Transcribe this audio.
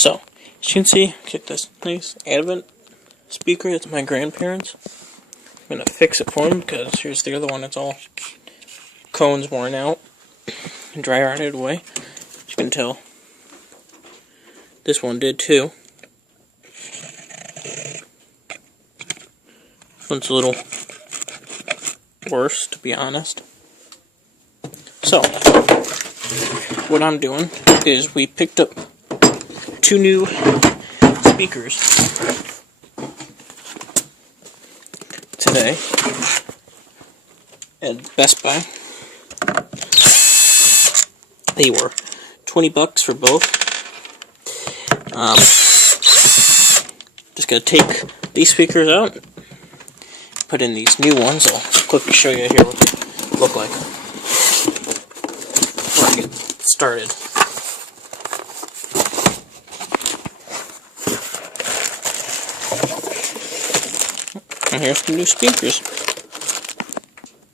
So, as you can see, get this nice Advent speaker. It's my grandparents'. I'm going to fix it for them because here's the other one. It's all cones worn out and dry rotted away. As you can tell, this one did too. One's a little worse, to be honest. So, what I'm doing is we picked up 2 new speakers today at Best Buy. They were $20 for both. Just gonna take these speakers out, put in these new ones. I'll quickly show you here what they look like before I get started. And here's the new speakers.